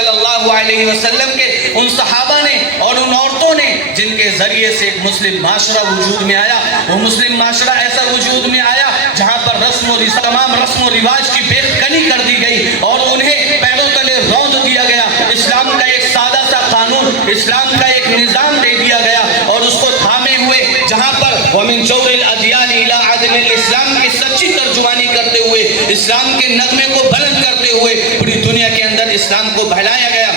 صلی اللہ علیہ وسلم کے ان صحابہ نے اور ان عورتوں نے جن کے ذریعے سے مسلم معاشرہ وجود میں آیا، وہ مسلم معاشرہ ایسا وجود میں آیا جہاں پر تمام رسم و رواج کی بے کنی کر دی گئی اور انہیں پیروں تلے روند دیا گیا۔ اسلام کا ایک سادہ سا قانون، اسلام کا ایک نظام دے دیا گیا اور اس کو تھامے ہوئے جہاں پر وَمِن جَوْرِ الْأَدْيَانِ إِلَىٰ عَدْلِ الْإِسلام کی سچی ترجمانی کرتے ہوئے، اسلام کے نغمے کو بلند کرتے ہوئے پوری دنیا کے اندر اسلام کو پھیلایا گیا۔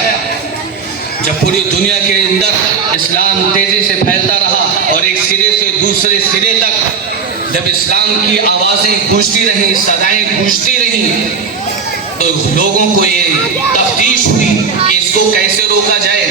جب پوری دنیا کے اندر اسلام تیزی سے پھیلتا رہا اور ایک سرے سے دوسرے سرے تک جب اسلام کی آوازیں گونجتی رہیں، صدائیں گونجتی رہیں، تو لوگوں کو یہ تفتیش ہوئی کہ اس کو کیسے روکا جائے۔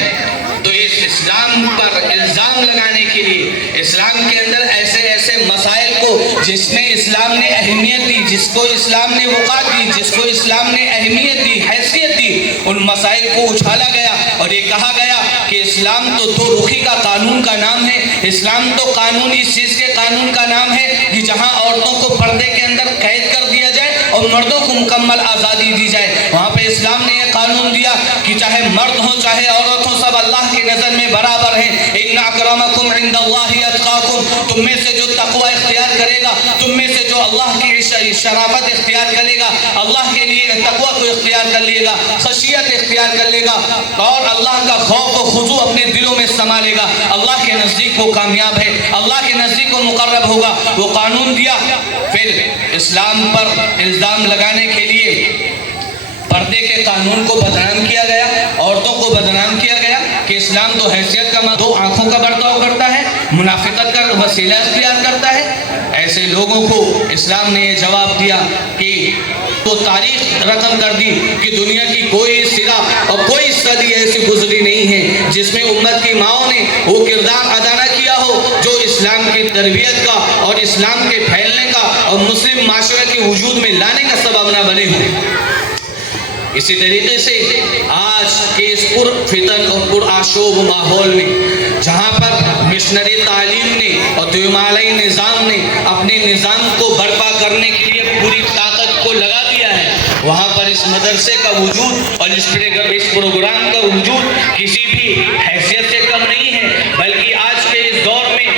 تو اس اسلام پر الزام لگانے کے لیے اسلام کے اندر ایسے ایسے مسائل کو جس میں اسلام نے اہمیت دی، جس کو اسلام نے وقار دی، جس کو اسلام نے اہمیت دی، حیثیت دی، ان مسائل کو اچھالا گیا اور یہ کہا گیا کہ اسلام تو دو رخی کا قانون کا نام ہے۔ اسلام تو قانون اس چیز کے قانون کا نام ہے کہ جہاں عورتوں کو پردے کے اندر قید کر دیا جائے اور مردوں کو مکمل آزادی دی جائے، وہاں پہ اسلام نے یہ قانون دیا کہ چاہے مرد ہوں چاہے عورت ہوں، سب اللہ کی نظر میں برابر ہیں۔ ان اکرمکم عند اللہ اتقاکم، تم میں سے جو تقوی اختیار کرے گا، تم میں سے جو اللہ کی شرافت اختیار کرے گا، اللہ کے لیے تقوی کو اختیار کر لے گا، خشیت اختیار کر لے گا اور اللہ کا خوف و خضوع اپنے دلوں میں سنبھالے گا، اللہ کے نزدیک وہ کامیاب ہے، اللہ کے نزدیک وہ مقرب ہوگا۔ وہ قانون دیا۔ پھر اسلام پر الزام لگانے کے لیے پردے کے قانون کو بدنام کیا گیا، عورتوں کو بدنام کیا گیا کہ اسلام تو حیثیت کا دو آنکھوں کا برتاؤ کرتا ہے، منافقت کا وسیلہ اختیار کرتا ہے۔ ایسے لوگوں کو اسلام نے یہ جواب دیا کہ وہ تاریخ رقم کر دی کہ دنیا کی کوئی سرا اور کوئی صدی ایسی گزری نہیں ہے جس میں امت کی ماؤں نے وہ کردار ادا نہ کیا ہو جو اسلام کی تربیت کا اور اسلام کے پھیلنے کا اور مسلم معاشرے کے وجود میں لانے کا سبب نہ بنے ہوئے۔ اسی طریقے سے آج کے اس پر فتن اور پر آشوب ماحول میں جہاں پر مشنری تعلیم نے اور دیومالی نظام نے اپنے نظام کو برپا کرنے کے لیے پوری طاقت کو لگا دیا ہے، وہاں پر اس مدرسے کا وجود اور اس پروگرام کا وجود کسی بھی حیثیت سے کم نہیں ہے، بلکہ آج کے اس دور میں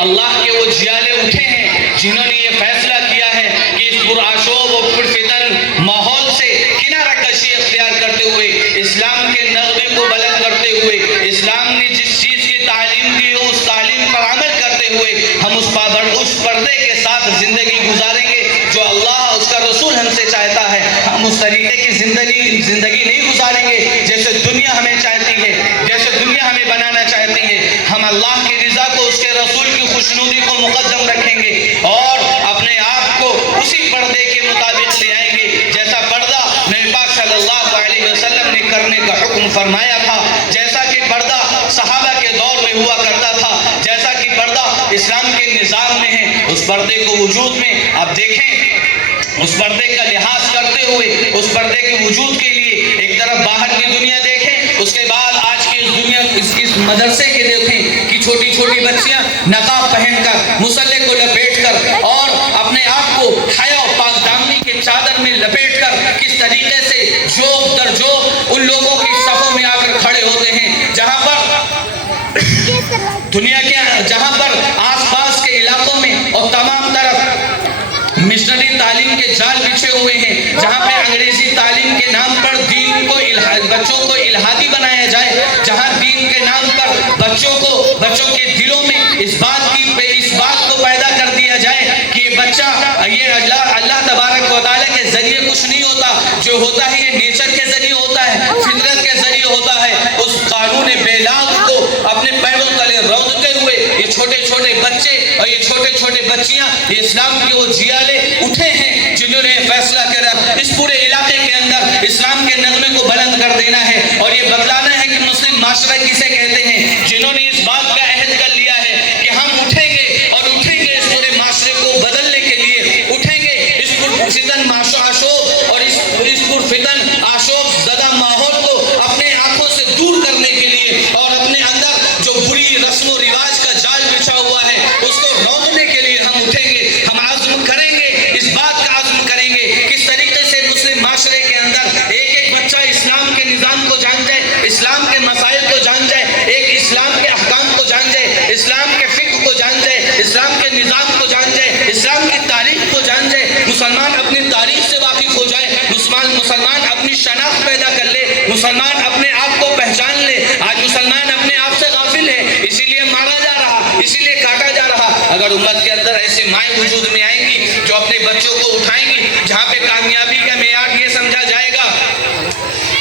اللہ کے وہ جیالے اٹھے ہیں جنہوں نے یہ فیصلہ کیا ہے کہ اس پرآشوب اور پرفتن ماحول سے کنارہ کشی اختیار کرتے ہوئے، اسلام کے نغمے کو بلند کرتے ہوئے، اسلام نے جس چیز کی تعلیم دی ہو اس تعلیم پر عمل کرتے ہوئے ہم اس پردے کے ساتھ زندگی گزاریں گے جو اللہ اس کا رسول ہم سے چاہتا ہے۔ ہم اس طریقے کی زندگی نہیں گزاریں گے جیسے دنیا ہمیں چاہتی ہے، جیسے دنیا ہمیں بنانا چاہتی ہے۔ ہم اللہ کی رضا کو، اس کے رسول کی خوشنودی کو مقدم رکھیں گے اور اپنے آپ کو اسی پردے کے مطابق لے آئیں گے جیسا پردہ نبی پاک صلی اللہ علیہ وسلم نے کرنے کا حکم فرمایا تھا، جیسا کہ پردہ صحابہ کے دور میں ہوا کرتا تھا، جیسا کہ پردہ اسلام کے نظام میں ہے۔ اس پردے کو وجود میں آپ دیکھیں، اس پردے کا لحاظ کرتے ہوئے اس پردے کے وجود کے لیے ایک طرف باہر کی دنیا دیکھیں، اس کے بعد آج کی اس دنیا اس مدرسے کے دیکھیں کہ چھوٹی چھوٹی بچیاں نقاب پہن کر، مسلح کو لپیٹ کر اور اپنے آپ کو حیا و پاک دامنی کے چادر میں لپیٹ کر کس طریقے سے جوق در جوق ان لوگوں کی صفوں میں آ کر کھڑے ہوتے ہیں جہاں پر دنیا کے آس پاس کے علاقوں میں اور تمام طرف مشنری تعلیم کے جال بچھے ہوئے ہیں، جہاں پہ انگریزی تعلیم کے نام پر دین کو بچوں کو الہادی بنایا جائے، جہاں دین کے نام پر بچوں کے دلوں میں اس بات کو پیدا کر دیا جائے کہ یہ بچہ یہ اللہ تبارک و تعالیٰ کے ذریعے کچھ نہیں ہوتا، جو ہوتا ہے یہ نیچر کے ذریعے ہوتا ہے، فطرت کے ذریعے ہوتا ہے۔ اس قانون بیلاغ کو اپنے پیروں تلے رونقتے ہوئے یہ چھوٹے چھوٹے بچے اور یہ چھوٹے چھوٹے بچیاں یہ اسلام کے وہ جیالے اٹھے ہیں جنہوں نے فیصلہ کرا اس پورے علاقے کے اندر اسلام کے نغمے کو بلند کر دینا ہے اور یہ بتلانا ہے کہ مسلم معاشرہ کسے کہتے ہیں، جنہوں نے اس بات کا عہد کر لیا ہے کہ ہم اٹھیں گے اور اٹھیں گے اس پورے معاشرے کو بدلنے کے لیے، اٹھیں گے اس پرفتن آشوب اور اس پرفتن آشوب زدہ ماحول کو اپنے آنکھوں سے دور کرنے کے لیے اور اپنے اندر جو بری رسم و رواج کا جال بچھا ہوا ہے اس کو روکنے کے لیے ہم اٹھیں گے، ہم عزم کریں گے، اس بات کا عزم کریں گے کس طریقے سے اسلام کے نظام کو جان جائے، اسلام کی تاریخ کو جان جائے، مسلمان اپنی تاریخ سے واقف ہو جائے، مسلمان اپنی شناخت پیدا کر لے، مسلمان اپنے آپ کو پہچان لے۔ آج مسلمان اپنے آپ سے غافل ہے، اسی لیے مارا جا رہا، اسی لیے کاٹا جا رہا۔ اگر امت کے اندر ایسی مائیں وجود میں آئیں گی جو اپنے بچوں کو اٹھائیں گی، جہاں پہ کامیابی کا معیار یہ سمجھا جائے گا،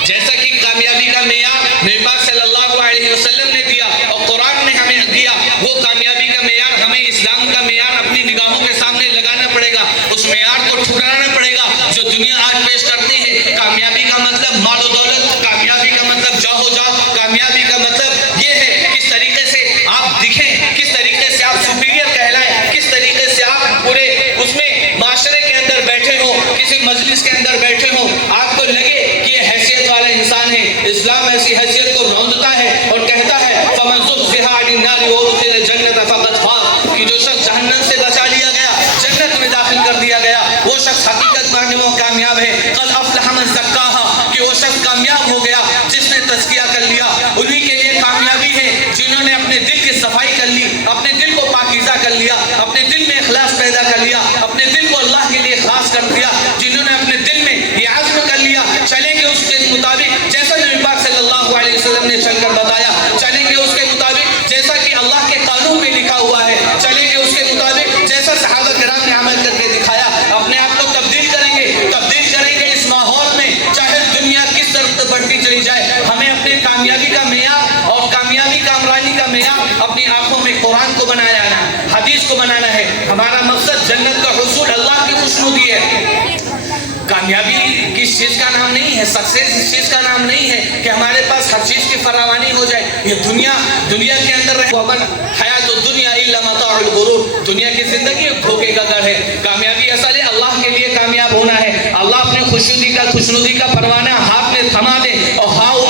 جیسا کہ کامیابی کا معیار نبی پاک صلی اللہ علیہ وسلم نے دیا اور قرآن نے ہمیں دیا، وہ کامیابی کا معیار ہمیں اسلام کا معیار اپنی نگاہوں کے سامنے لگانا پڑے گا، اس معیار کو ٹھکرانا پڑے گا جو دنیا آج پیش کرتی ہے۔ کامیابی کا مطلب مال و دولت، کامیابی کا مطلب جاہ و جاہ، کامیابی کا مطلب یہ ہے کس طریقے سے آپ دکھیں، کس طریقے سے آپ سپیریئر کہلائیں، کس طریقے سے آپ پورے اس میں معاشرے کے اندر بیٹھے ہو، کسی مجلس کے اندر بیٹھے ہو، آپ کو لگے کہ یہ حیثیت والا انسان ہے۔ اسلام ایسی حیثیت کو روندتا ہے اور کہتا ہے فَمَنْ زُحْزِحَ عَنِ النَّارِ وَأُدْخِلَ الْجَنَّةَ فَقَدْ فَازَ، کہ جو شخص جہنم سے بچا لیا گیا، جنت میں داخل کر دیا گیا، وہ شخص حقیقت معنی میں کامیاب ہے۔ قَدْ أَفْلَحَ مَنْ زَكَّاهَا، کہ وہ شخص کامیاب ہو گیا جس نے تزکیہ کر لیا۔ انہی کے لیے کامیابی ہے جنہوں نے اپنے دل کی صفائی کر لی، اپنے دل کو پاکیزہ کر لیا، اپنے دل میں اخلاص پیدا کر لیا، اپنے دل کو اللہ کے لیے خاص کر دیا، جنہوں نے اپنے دل میں یہ عزم کر لیا چلیں گے اس کے مطابق جیسا نبی پاک صلی اللہ علیہ وسلم نے چل کر بتایا، چلیں گے اس کے مطابق جیسا کہ اللہ کے قانون میں لکھا ہوا ہے، چلیں گے اس کے مطابق جیسا صحابہ کرام نے عمل کر کے دکھایا، اپنے آپ کو تبدیل کریں گے اس ماحول میں، چاہے دنیا کس طرف بڑھتی چلی جائے۔ ہمیں اپنے کامیابی کا معیار اور کامیابی کامرانی کا معیار اپنی آنکھوں میں قرآن کو بنانا ہے، حدیث کو بنانا ہے۔ ہمارا مقصد جنت کا حصول، اللہ کی خوشنودی ہے۔ کامیابی کس چیز کا نام نہیں ہے، سکسیس اس چیز کا نام نہیں ہے کہ ہمارے پاس ہر چیز کی فراوانی ہو جائے۔ یہ دنیا کے اندر حیات الدنیا الا متاع الغرور، دنیا کی زندگی ایک دھوکے کا گھر ہے۔ کامیابی اصل ہے اللہ کے لیے کامیاب ہونا ہے۔ اللہ اپنے خوشنودی کا پروانہ ہاتھ میں تھما دے اور ہاؤ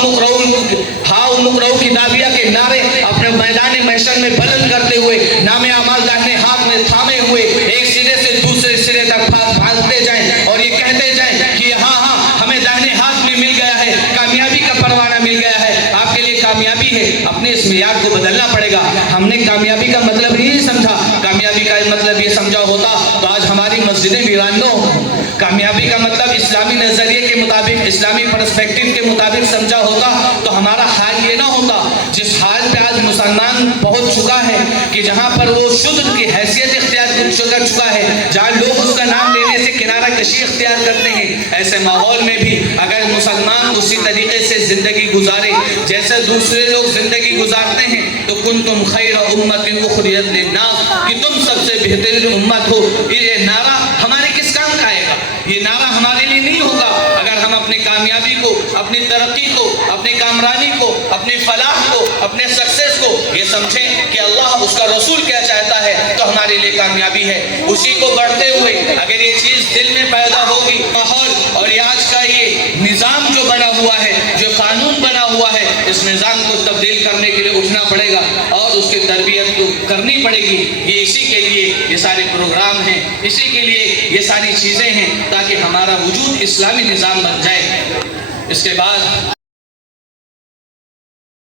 نقرؤ کی دابیہ کے نعرے اپنے میدان محشر میں بلند کرتے ہوئے، نام اعمال داہنے ہاتھ میں تھامے ہوئے ایک سرے سے دوسرے سرے تک بھاگتے جائیں اور یہ کہتے جائیں کہ ہاں ہمیں داہنے ہاتھ میں مل گیا ہے، کامیابی کا پروانہ مل گیا ہے۔ آپ کے لیے کامیابی ہے، اپنے اس معیار کو بدلنا پڑے گا۔ ہم نے کامیابی کا مطلب نہیں سمجھا، کامیابی کا مطلب یہ سمجھا ہوتا تو آج ہماری مسجدیں ویران نہ ہوں۔ کامیابی کا مطلب اسلامی نظریے کے مطابق، اسلامی پرسپیکٹو کے مطابق سمجھا ہوتا تو ہمارا حال یہ نہ ہوتا جس حال پہ آج مسلمان پہنچ چکا ہے کہ جہاں پر وہ شدھ کی حیثیت اختیار کر چکا ہے، جہاں لوگ اس کا نام لینے سے کنارہ کشی اختیار کرتے ہیں۔ ایسے ماحول میں بھی اگر مسلمان اسی طریقے سے زندگی گزارے جیسے دوسرے لوگ زندگی گزارتے ہیں تو کنتم خیر امت اخرجت للناس، کہ تم سب سے بہترین امت ہو، یہ نعرہ ہمارے کس کام کا آئے گا؟ یہ نعرہ ہمارے لیے نہیں ہوگا اگر ہم اپنی کامیابی کو، اپنی ترقی کو، اپنی کامرانی کو، اپنی فلاح کو، اپنے سکسیس کو یہ سمجھیں کہ اللہ اس کا رسول کیا چاہتا ہے تو ہمارے لیے کامیابی ہے۔ اسی کو بڑھتے ہوئے اگر یہ چیز دل میں پیدا ہوگی، ماحول اور آج کا یہ نظام جو بنا ہوا ہے، جو قانون بنا ہوا ہے، اس نظام کو تبدیل کرنے کے لیے اٹھنا پڑے گا اور اس کی تربیت کو کرنی پڑے گی۔ یہ اسی کے لیے یہ سارے پروگرام ہیں، اسی کے لیے یہ ساری چیزیں ہیں تاکہ ہمارا وجود اسلامی نظام بن جائے۔ اس کے بعد